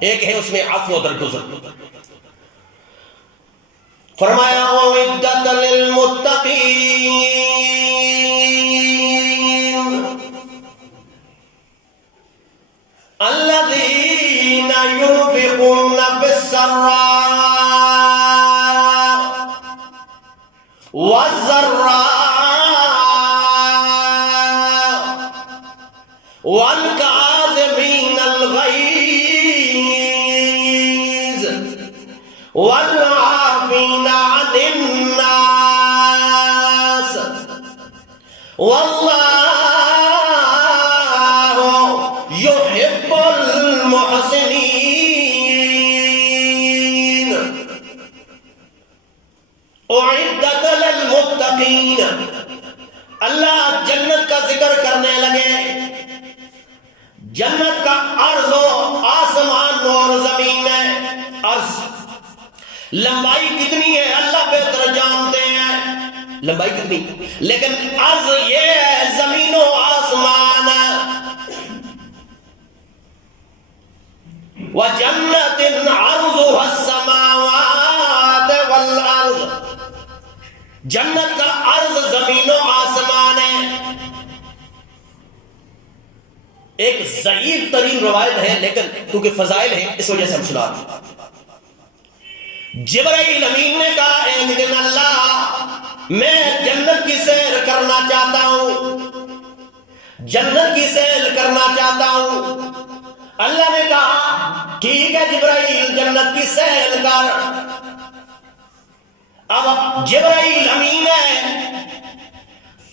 ایک ہے اس میں عفو و درگزر. فرمایا وَعِدَّةً لِلْمُتَّقِينَ الَّذِينَ يُنْفِقُونَ فِي السَّرَّاءِ وَالضَّرَّاءِ وَالْكَاظِمِينَ الْغَيْظَ وَالْعَافِينَ عَنِ النَّاسِ وَاللَّهُ يُحِبُّ الْمُحْسِنِينَ. اُعِدَّتْ لِلْمُتَّقِينَ. اللہ جنت کا ذکر کرنے لگے. جنت کا عرض و آسمان اور زمین ہے. عرض لمبائی کتنی ہے اللہ بہتر جانتے ہیں لمبائی کتنی، لیکن عرض یہ ہے زمین و آسمان. وَجَنَّةٍ عَرْضُهَا السَّمَاوَاتُ وَالْأَرْضُ. جنت کا عرض زمین و آسمان ہے. ایک ضعیف ترین روایت ہے لیکن کیونکہ فضائل ہیں اس وجہ سے ہم سنا رہے ہیں. جبرائیل امین نے کہا ایک دن اللہ میں جنت کی سیر کرنا چاہتا ہوں، جنت کی سیر کرنا چاہتا ہوں. اللہ نے کہا ٹھیک ہے جبرائیل جنت کی سیر کر. اب جبرائیل امین ہے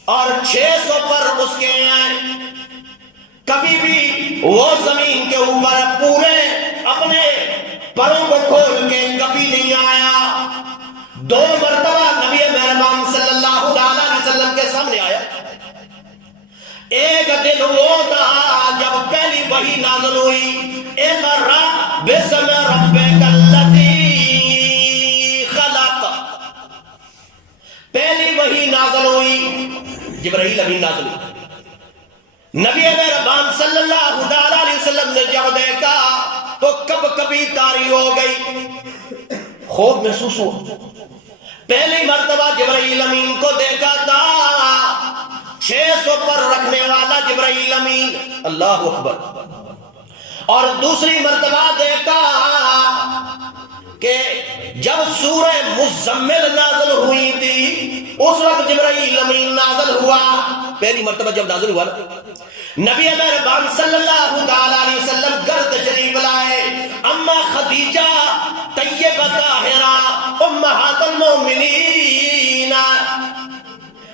اور 600 پر اس کے ہیں. کبھی بھی وہ زمین کے اوپر پورے اپنے پروں کو کھول کے کبھی نہیں آیا. 2 مرتبہ نبی مہربان صلی اللہ علیہ وسلم کے سامنے آیا. ایک دن وہ تھا جب پہلی وحی نازل ہوئی اقرأ بسم ربک الذی خلق. پہلی وحی نازل ہوئی جبرائیل امین نازل ہوئی. نبی مہربان صلی اللہ علیہ وسلم نے جب دیکھا تو کب کبھی طاری ہو گئی، خوف محسوس ہوا. پہلی مرتبہ جبرائیل امین کو دیکھا تھا 600 پر رکھنے والا جبرائیل امین، اللہ اکبر. اور دوسری مرتبہ دیکھا کہ جب سورہ مزمل نازل ہوئی تھی اس وقت جبرائیل امین نازل ہوا. پہلی مرتبہ جب نازل ہوا نبی مہربان صلی اللہ علیہ وسلم گھر تشریف لائے. اما خدیجہ طیبہ طاہرہ امہات المؤمنین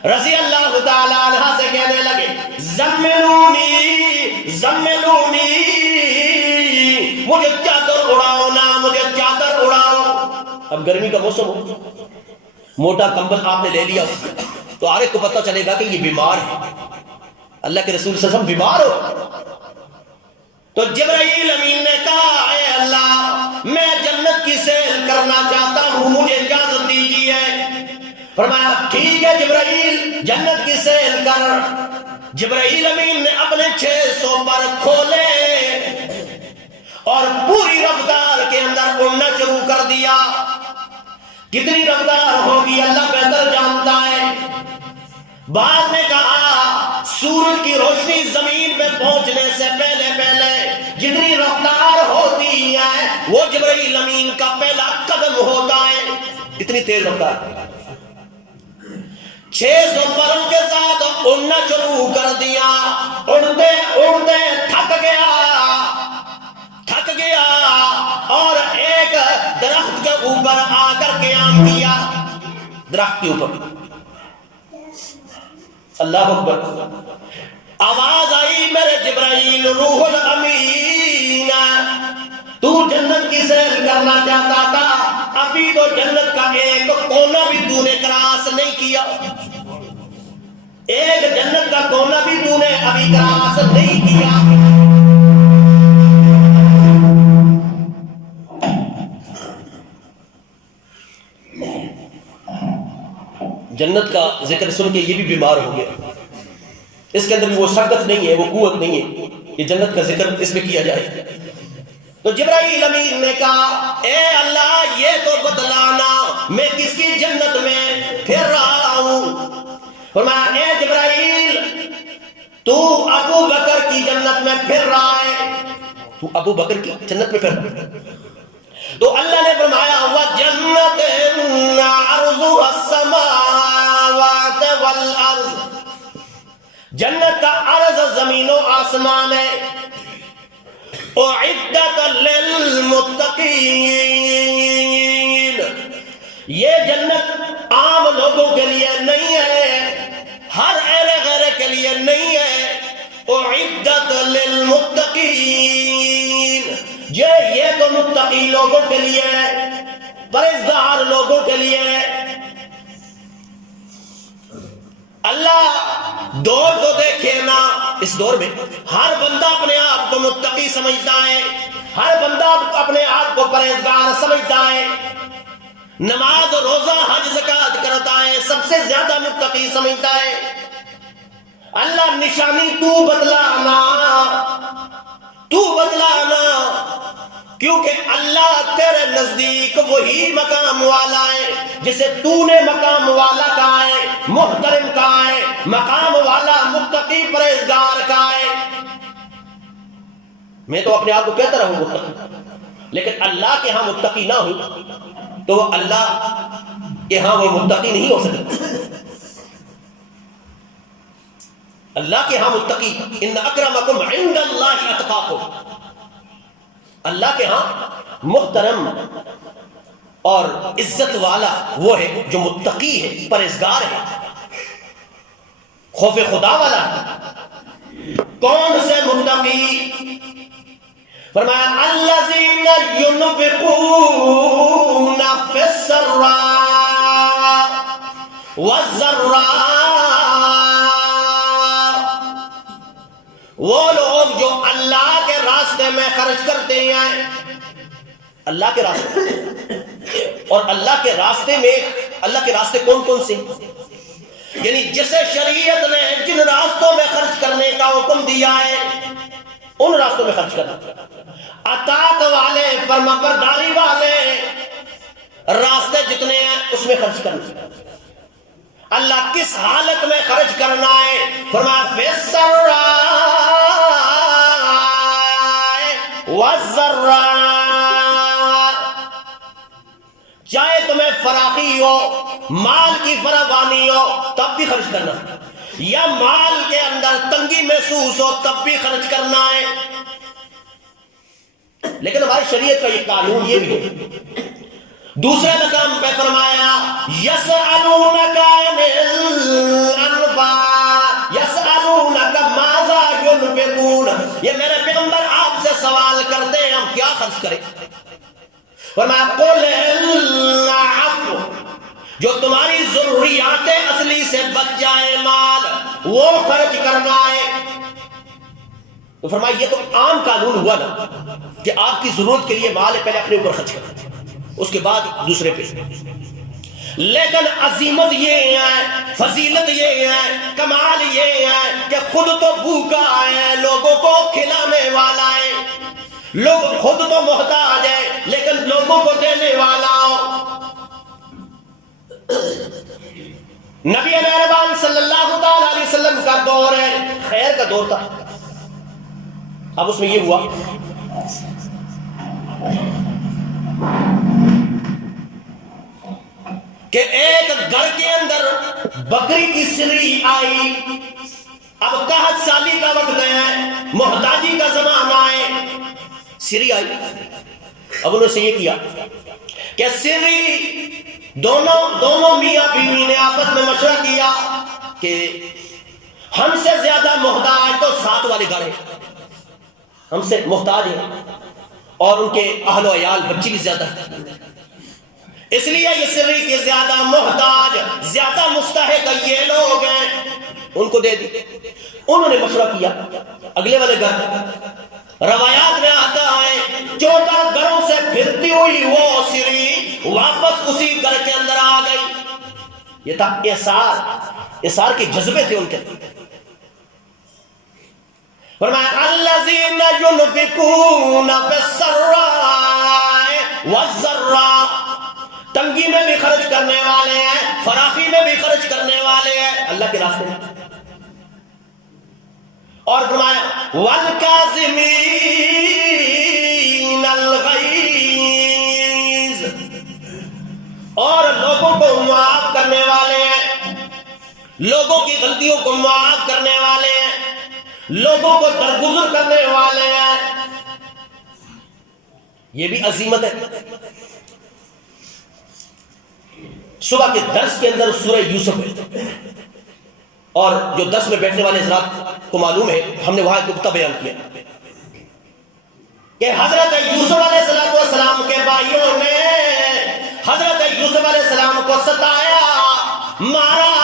رضی اللہ تعالی عنہ سے کہنے لگے زملونی زملونی، مجھے چادر اڑاؤ نا، مجھے چادر اڑاؤ. اب گرمی کا موسم ہو، موٹا کمبل آپ نے لے لیا تو ہر ایک کو پتہ چلے گا کہ یہ بیمار ہے. اللہ کے رسول صلی اللہ علیہ وسلم بیمار ہو. تو جبرائیل امین نے کہا اے اللہ میں جنت کی سیر کرنا چاہتا ہوں، مجھے اجازت دیجیے. فرمایا ٹھیک ہے جبرائیل جنت کی سیر کر. جبرائیل امین نے اپنے 600 پر کھولے اور پوری رفتار کے اندر اڑنا شروع کر دیا. کتنی رفتار ہوگی اللہ بہتر جانتا ہے. بعد نے کہا سورج کی روشنی زمین پہ پہنچنے سے پہلے پہلے جتنی رفتار ہوتی ہے وہ جبرائیل امین کا پہلا قدم ہوتا ہے. اتنی تیز رفتار 600 پروں کے ساتھ اڑنا شروع کر دیا. اڑتے اڑتے تھک گیا اور ایک درخت کے اوپر آ کر قیام کیا. درخت کے اوپر اللہ اکبر. آواز آئی میرے جبرائیل روح الامین تو جنت کی سیر کرنا چاہتا تھا، ابھی تو جنت کا ایک کونا بھی تو نے کراس نہیں کیا. ایک جنت کا کونا بھی تو نے ابھی کراس نہیں کیا. جنت کا ذکر سن کے یہ بھی بیمار ہو گیا. اس کے اندر بھی وہ شکت نہیں ہے، وہ قوت نہیں ہے کہ جنت کا ذکر اس میں کیا جائے. تو جبرائیل امین نے کہا اے اللہ یہ تو بتلانا میں کس کی جنت میں پھر رہا ہوں. فرمایا اے جبرائیل تو ابو بکر کی جنت میں پھر رہا ہے, تو ابو بکر کی جنت میں پھر رہا ہے. تو اللہ نے فرمایا وَجَنَّةٍ عَرْضُهَا السَّمَاوَاتُ وَالْأَرْضُ, جنت کا عرض زمین و آسمان ہے. اعدت للمتقین, یہ جنت عام لوگوں کے لیے نہیں ہے, ہر اہل غیر کے لیے نہیں ہے. اعدت للمتقین, یہ تو متقی لوگوں کے لیے ہے, پرہیزگار لوگوں کے لیے ہے. اللہ دور کو دیکھے نا, اس دور میں ہر بندہ اپنے آپ کو متقی سمجھتا ہے, ہر بندہ اپنے آپ کو پرہیزگار سمجھتا ہے, نماز روزہ حج زکات کرتا ہے, سب سے زیادہ متقی سمجھتا ہے. اللہ نشانی تو بتلانا, تو بتلانا, کیونکہ اللہ تیرے نزدیک وہی مقام والا ہے جسے تو نے مقام والا کہا ہے, محترم کہا ہے, مقام والا متقی پرہیزگار کہا ہے. میں تو اپنے آپ کو کہتا رہوں متقی, لیکن اللہ کے ہاں متقی نہ ہوں تو وہ اللہ کے ہاں وہ متقی نہیں ہو سکتا. اللہ کے ہاں متقی, ان اکرمکم عند اللہ اتقاکم, اللہ کے ہاں محترم اور عزت والا وہ ہے جو متقی ہے, پرہیزگار ہے, خوف خدا والا ہے. کون سے متقی؟ فرمایا الذین ينفقون فی السراء والضراء, وہ لوگ جو اللہ کے راستے میں خرچ کرتے ہیں, اللہ کے راستے, اور اللہ کے راستے میں اللہ کے راستے کون کون سے, یعنی جسے شریعت نے جن راستوں میں خرچ کرنے کا حکم دیا ہے ان راستوں میں خرچ کرنا. اطاعت والے, فرمانبرداری والے راستے جتنے ہیں اس میں خرچ کرنا. اللہ کس حالت میں خرچ کرنا ہے؟ فرمایا فی السراء والضراء, چاہے تمہیں فراخی ہو, مال کی فراوانی ہو تب بھی خرچ کرنا, یا مال کے اندر تنگی محسوس ہو تب بھی خرچ کرنا ہے. لیکن ہماری شریعت کا یہ قانون یہ بھی ہے. دوسرے مقام پہ فرمایا یسألونک عن الانفال یسألونک ماذا ينفقون, یہ میرے پیغمبر آپ سے سوال کرتے ہیں ہم کیا خرچ کریں. فرمایا قل العفو, جو تمہاری ضروریات اصلی سے بچ جائے مال وہ خرچ کرنا ہے. تو فرمایا یہ تو عام قانون ہوا نا کہ آپ کی ضرورت کے لیے مال ہے, پہلے اپنے اوپر خرچ کرنا, اس کے بعد دوسرے پہ. لیکن عظیمت یہ ہے, فضیلت یہ ہے, کمال یہ ہے کہ خود تو بھوکا ہے, لوگوں کو کھلانے والا ہے, لوگ خود تو محتاج ہے لیکن لوگوں کو دینے والا ہو. نبی مہربان صلی اللہ تعالی علیہ وسلم کا دور ہے, خیر کا دور تھا. اب اس میں یہ ہوا کہ ایک گھر کے اندر بکری کی سری آئی. اب 61 سالی کا وقت ہے, محتاجی کا زمانہ ہے, سری آئی. اب انہوں نے یہ کیا کہ سری دونوں میاں بیوی نے آپس میں مشورہ کیا کہ ہم سے زیادہ محتاج تو ساتھ والے گھر ہیں, ہم سے محتاج ہیں اور ان کے اہل و عیال بچی بھی زیادہ ہیں, اس لیے یہ سری کے زیادہ محتاج, زیادہ مستحق یہ لوگ ہیں, ان کو دے دی. انہوں نے مشورہ کیا اگلے والے گھر. روایات میں آتا ہے 14 گھروں سے پھرتی ہوئی وہ سری واپس اسی گھر کے اندر آ گئی. یہ تھا احسار کے جذبے تھے ان کے. فرمایا الذین ينفقون فی السراء والضراء، تنگی میں بھی خرچ کرنے والے ہیں، فراخی میں بھی خرچ کرنے والے ہیں اللہ کے راستے میں. اور فرمایا والکاظمین الغیظ، اور لوگوں کو معاف کرنے والے ہیں، لوگوں کی غلطیوں کو معاف کرنے والے ہیں، لوگوں کو درگزر کرنے والے ہیں. یہ بھی عظیمت ہے. صبح کے درس کے اندر سورہ یوسف ہے، اور جو درس میں بیٹھنے والے حضرات کو معلوم ہے ہم نے وہاں ایک نقطہ بیان کیا کہ حضرت یوسف علیہ السلام کے بھائیوں نے حضرت یوسف علیہ السلام کو ستایا، مارا،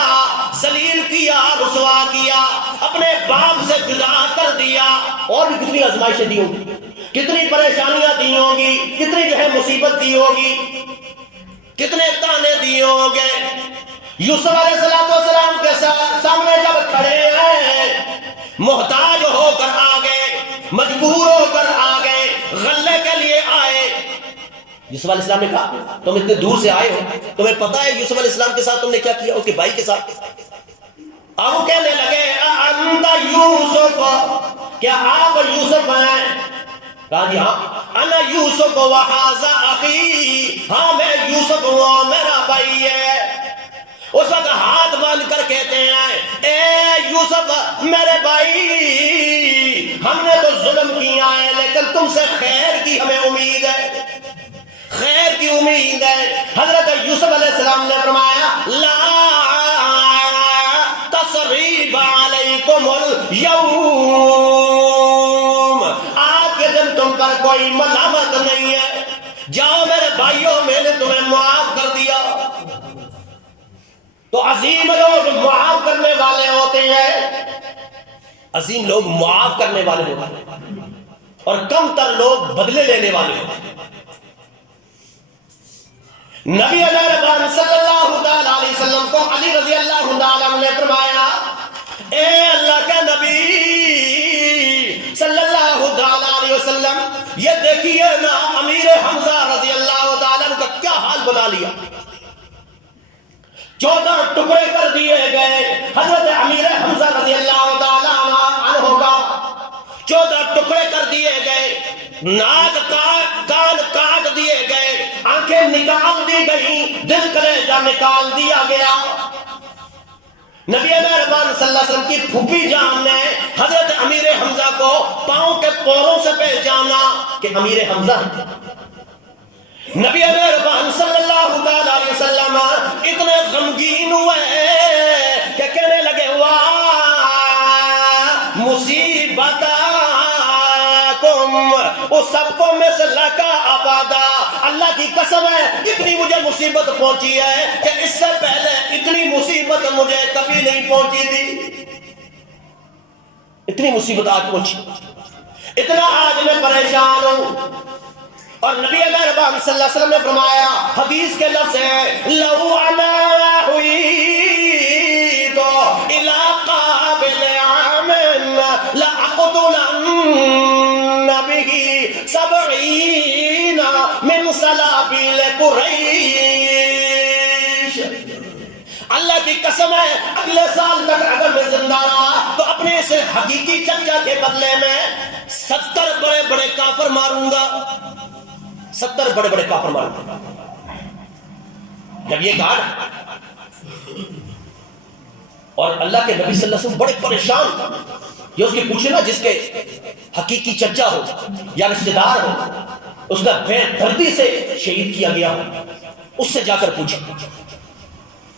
ذلیل کیا، رسوا کیا، اپنے باپ سے جدا کر دیا. اور بھی کتنی آزمائشیں دی ہوں گی، کتنی پریشانیاں دی ہوں گی، کتنی جو ہے مصیبت دی ہوگی، کتنے تانے دیے ہوں گے. یوسف علیہ السلام کے سامنے جب کھڑے ہیں، محتاج ہو کر آ گئے، مجبور ہو کر آ گئے، غلے کے لیے آئے. یوسف علیہ السلام نے کہا تم اتنے دور سے آئے ہو، تمہیں پتہ ہے یوسف علیہ السلام کے ساتھ تم نے کیا کیا، اس کے بھائی کے ساتھ. اب کہنے لگے انت یوسف، کیا آپ یوسف ہیں؟ کہا جی ہاں. انا یوسف وہذا اخی، ہاں میں یوسف ہوں، میرا بھائی ہے. اس وقت ہاتھ باندھ کر کہتے ہیں اے یوسف میرے بھائی، ہم نے تو ظلم کیا ہے لیکن تم سے خیر کی ہمیں امید ہے، خیر کی امید ہے. حضرت یوسف علیہ السلام نے فرمایا لا تصریب علیکم اليوم، آج کے دن تم پر کوئی ملامت نہیں ہے، جاؤ میرے بھائیوں میں نے تمہیں معاف کر دیا. تو عظیم لوگ معاف کرنے والے ہوتے ہیں، عظیم لوگ معاف کرنے والے ہوتے ہیں، اور کم تر لوگ بدلے لینے والے ہوتے ہیں. نبی مہربان صلی اللہ علیہ وسلم کو علی رضی اللہ عنہ نے فرمایا اے اللہ کے نبی صلی اللہ علیہ وسلم، یہ دیکھیے نا امیر حمزہ رضی اللہ عنہ کا کیا حال بنا لیا. 14 ٹکڑے کر دیے گئے حضرت امیر حمزہ رضی اللہ عنہ کا، 14 ٹکڑے کر دیے گئے، ناک کان کاٹ دیے گئے، آنکھیں نکال دی گئی، دل کلیجہ نکال دیا گیا. نبی مہربان صلی اللہ علیہ وسلم کی پھوپھی جان نے حضرت امیر حمزہ کو پاؤں کے پوروں سے پہچانا کہ امیر حمزہ. نبی مہربان صلی اللہ علیہ وسلم اتنے غمگین ہوئے کہ کہنے لگے واہ مصیبتکم اصبکم مثل کا ابدا، اللہ کی قسم ہے اتنی مجھے مصیبت پہنچی ہے کہ اس سے پہلے اتنی مصیبت مجھے کبھی نہیں پہنچی تھی. اتنی مصیبت آج پہنچی، اتنا آج میں پریشان ہوں. اور نبی مہربان صلی اللہ علیہ وسلم نے فرمایا، حدیث کے لفظ ہے لو انا حویت الى قابل عام لاقتلن به 70 من سلابیل قریش. اللہ کی قسم ہے اگلے سال تک اگر میں زندہ رہا تو اپنے اس حقیقی چچا کے بدلے میں 70 بڑے بڑے کافر ماروں گا، 70 بڑے بڑے کافر ماروں گا. جب یہ کہا اور اللہ کے نبی صلی اللہ علیہ وسلم بڑے پریشان تھا، یہ اس کی پوچھے نا جس کے حقیقی چچا ہو یا رشتہ دار ہو، اس کا بے دردی سے شہید کیا گیا ہو، اس سے جا کر پوچھے.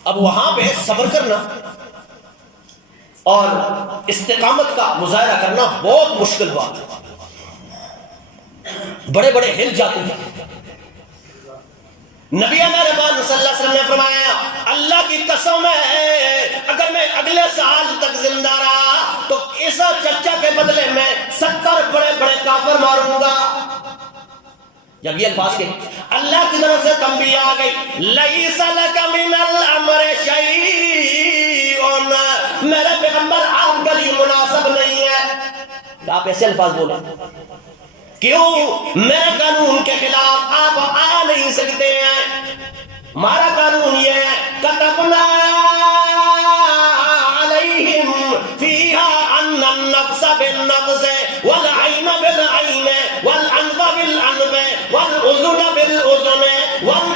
اب وہاں پہ صبر کرنا اور استقامت کا مظاہرہ کرنا بہت مشکل بات ہے، بڑے بڑے ہل جاتے ہیں. نبی مہربان صلی اللہ علیہ وسلم نے فرمایا اللہ کی قسم ہے اگر میں اگلے سال تک زندہ رہا تو اس چچا کے بدلے میں 70 بڑے بڑے کافر ماروں گا. جب یہ الفاظ کے اللہ کی طرف سے تنبیہ آ گئی لیس لک من الامر شیء، میرے پیغمبر آپ کے لیے مناسب نہیں ہے. آپ ایسے الفاظ بولیں کیوں؟ میرے قانون کے خلاف آپ آن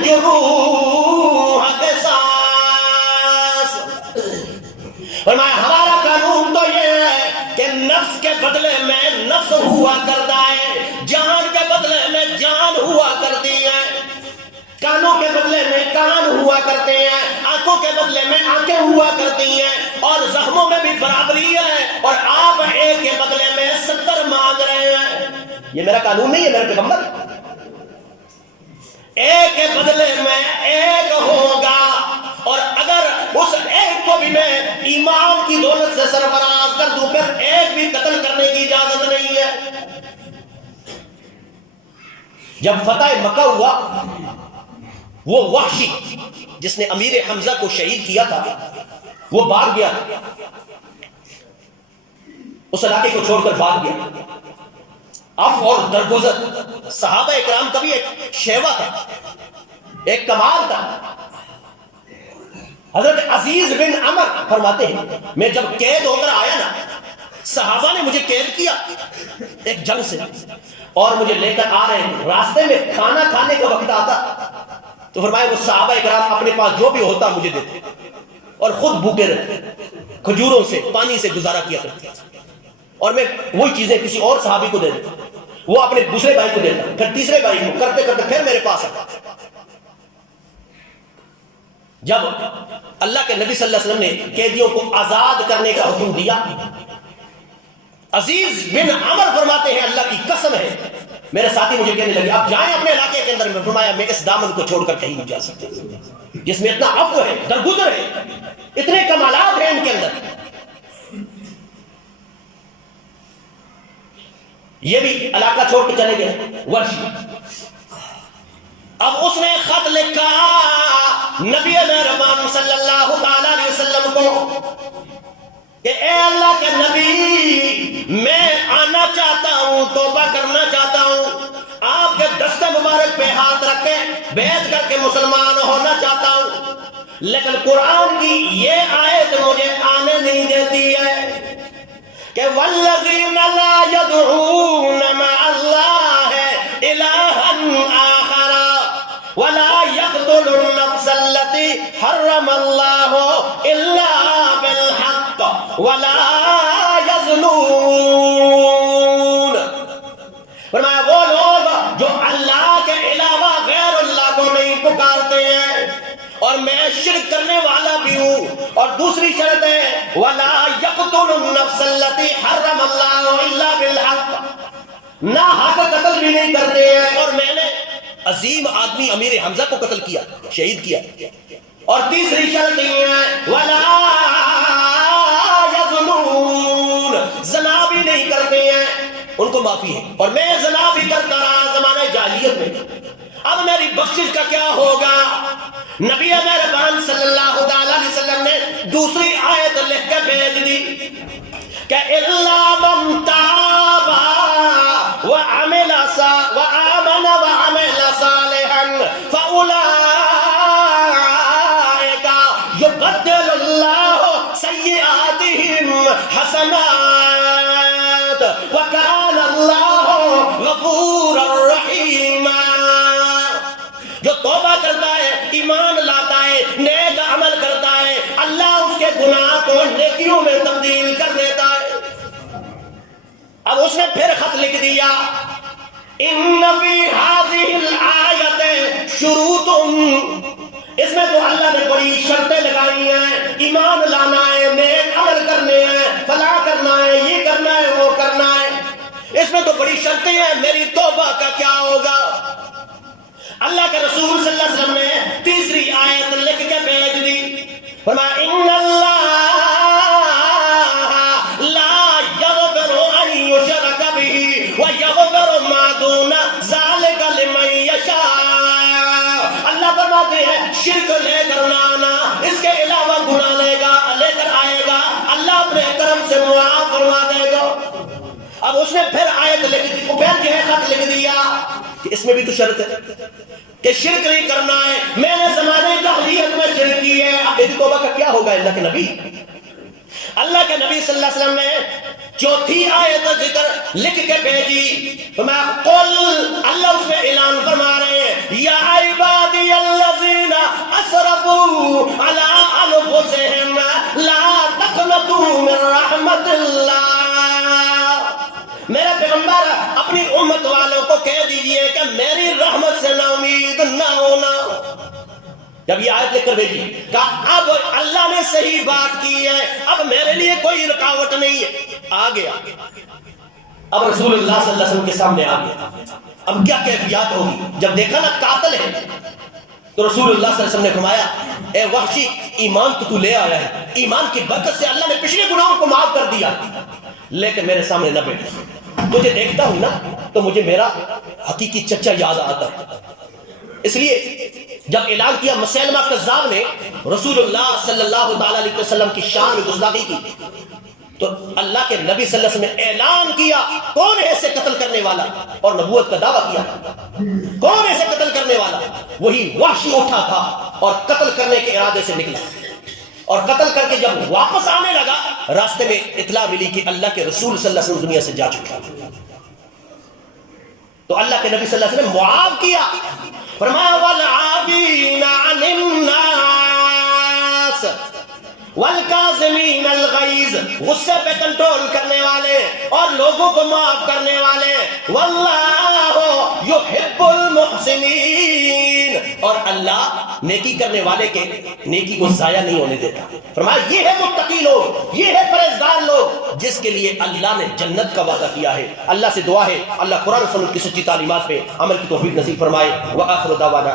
الجروح قصاص. فرمایا ہمارا قانون تو یہ ہے کہ نفس کے بدلے میں نفس ہوا کرتا ہے، جان کے بدلے میں جان ہوا کرتی ہے، کانوں کے بدلے میں کان ہوا کرتے ہیں، آنکھوں کے بدلے میں آنکھیں ہوا کرتی ہیں، اور زخموں میں بھی برابری ہے، اور آپ ایک کے بدلے میں 70 مانگ رہے ہیں. یہ میرا قانون نہیں ہے، میرا پیغمبر. ایک کے بدلے میں ایک ہوگا، اور اگر اس ایک کو بھی میں ایمان کی دولت سے سرفراز کر دوں پھر ایک بھی قتل کرنے کی اجازت نہیں ہے. جب فتح مکہ ہوا، وہ وحشی جس نے امیر حمزہ کو شہید کیا تھا وہ بھاگ گیا، اس علاقے کو چھوڑ کر بھاگ گیا. عفو اور درگزر صحابہ اکرام کا بھی ایک شیوا تھا، ایک کمال تھا. حضرت عزیز بن عمر فرماتے ہیں میں جب قید ہو کر آیا نا، صحابہ نے مجھے قید کیا ایک جنگ سے، اور مجھے لے کر آ رہے ہیں، راستے میں کھانا کھانے کا وقت آتا تو فرمایا وہ صحابہ اکرام اپنے پاس جو بھی ہوتا مجھے دیتے، اور خود بھوکے رہتے، کھجوروں سے پانی سے گزارا کیا کرتے، اور میں وہی چیزیں کسی اور صحابی کو دے دیتا، وہ اپنے دوسرے بھائی کو دیتا، پھر تیسرے بھائی کو، کرتے کرتے پھر میرے پاس آتا. جب اللہ کے نبی صلی اللہ علیہ وسلم نے قیدیوں کو آزاد کرنے کا حکم دیا، عزیز بن عمر فرماتے ہیں اللہ کی قسم ہے میرے ساتھی مجھے کہنے لگے آپ جائیں اپنے علاقے کے اندر. میں فرمایا میں اس دامن کو چھوڑ کر کہیں نہیں جا سکتا جس میں اتنا عفو ہے، درگزر ہے، اتنے کمالات ہیں ان کے اندر. یہ بھی علاقہ چھوڑ کے چلے گئے ورشی. اب اس نے خط لکھا نبی مہربان صلی اللہ تعالی علیہ وسلم کو کہ اے اللہ کے نبی میں آنا چاہتا ہوں، توبہ کرنا چاہتا ہوں، آپ کے دستے مبارک پہ ہاتھ رکھ کے بیعت کر کے مسلمان ہونا چاہتا ہوں، لیکن قرآن کی یہ آیت مجھے آنے نہیں دیتی ہے کہ والذین لا يدعون مع اللہ الہا آخر ولا يقتل النفس التي حرم اللہ الا بالحق ولا يزنون. فرمایا وہ لوگ جو اللہ کے علاوہ غیر اللہ کو نہیں پکارتے ہیں، اور میں شرک کرنے والا بھی ہوں، اور دوسری شرط ہے ولا يقتل النفس التي حرم اللہ الا بالحق، نہ حق قتل بھی نہیں کرتے ہیں، اور میں نے عظیم آدمی امیر حمزہ کو قتل کیا، شہید کیا. اور تیسری شرط یہ ہے ولا يزنون، زنا بھی نہیں کرتے ہیں، ان کو معافی ہے، اور میں زنا بھی کرتا رہا زمانہ جاہلیت میں. اب میری بخشش کا کیا ہوگا؟ نبی مہربان صلی اللہ علیہ وسلم نے دوسری آیت لکھ کے بھیج دی کہ الا من تاب وعمل وآمن وعمل صالحا فاولئک یبدل اللہ سیئاتہم حسنات وکان اللہ غفورا رحیما. جو توبہ کرتا ہے، ایمان لاتا ہے، نیک عمل کرتا ہے، اللہ اس کے گناہ کو نیکیوں میں تبدیل کر دیتا ہے. اب اس نے پھر خط لکھ دیا ان فی هذه الآیت شروط، اس میں تو اللہ نے بڑی شرطیں لگائی ہیں، ایمان لانا ہے، نیک عمل کرنے ہیں، فلاح کرنا ہے، یہ کرنا ہے، وہ کرنا ہے، اس میں تو بڑی شرطیں ہیں. میری توبہ کا کیا ہوگا؟ اللہ کے رسول صلی اللہ علیہ وسلم نے تیسری آیت لکھ کے بھیج دی. فرمایا ان اللہ لا یغفر ان یشرک به ویغفر ما دون ذلک لمن یشاء. اللہ فرماتے ہیں شرک لے کر نہ آنا، اس کے علاوہ گناہ لے کر آئے گا، اللہ اپنے کرم سے معاف فرما دے گا. اب اس نے پھر آیت لکھ دی، پھر جو ہے خط لکھ دیا کہ اس میں بھی تو شرط ہے کہ شرک نہیں کرنا ہے، میں نے زمانے جاہلیت میں شرک کی ہے. اب میری توبہ کا کیا ہوگا؟ اللہ کے نبی صلی اللہ علیہ وسلم نے چوتھی آیت ذکر لکھ کے بھیجی. میں قل، اللہ اس میں اعلان فرما رہے ہیں یا عبادی اللہ علی انفسہم لا تقنطوا من رحمت اللہ. میرے پیغمبر اپنی امت والوں کو کہہ دیجئے کہ میری رحمت سے نا امید نہ ہونا. جب یہ آیت لکھ کر بھیجی کہا اب اللہ نے صحیح بات کی ہے، اب میرے لیے کوئی رکاوٹ نہیں ہے. آ گیا اب رسول اللہ صلی اللہ علیہ وسلم کے سامنے آ گیا. اب کیا کیفیات ہوگی جب دیکھا نا قاتل ہے؟ تو رسول اللہ صلی اللہ علیہ وسلم نے فرمایا اے وحشی، ایمان تو لے آیا ہے، ایمان کی برکت سے اللہ نے پچھلے گناہوں کو معاف کر دیا، لیکن میرے سامنے نہ بیٹھ. تجھے دیکھتا ہوں نا تو مجھے میرا حقیقی چچا یاد آتا ہے. اس لیے جب اعلان کیا مسیلمہ کذاب نے رسول اللہ صلی اللہ تعالی علیہ وسلم کی شان میں گستاخی کی، تو اللہ کے نبی صلی اللہ علیہ وسلم نے اعلان کیا کون ہے اسے قتل کرنے والا، اور نبوت کا دعویٰ کیا کون ہے اسے قتل کرنے والا. وہی وحشی اٹھا تھا اور قتل کرنے کے ارادے سے نکلا، اور قتل کر کے جب واپس آنے لگا راستے میں اطلاع ملی کہ اللہ کے رسول صلی اللہ علیہ وسلم دنیا سے جا چکا. تو اللہ کے نبی صلی اللہ علیہ وسلم معاف کیا، فرمایا والعافین عن الناس والکاظمین الغیظ، غصے پہ کنٹرول کرنے والے اور لوگوں کو معاف کرنے والے. واللہ یحب المحسنین، اور اللہ نیکی کرنے والے کے نیکی کو ضائع نہیں ہونے دیتا. فرمایا یہ ہے متقی لوگ، یہ ہے پرہیزگار لوگ جس کے لیے اللہ نے جنت کا وعدہ کیا ہے. اللہ سے دعا ہے اللہ قرآن و سنت کی سچی تعلیمات پہ عمل کی توفیق نصیب فرمائے. وآخر دعوانا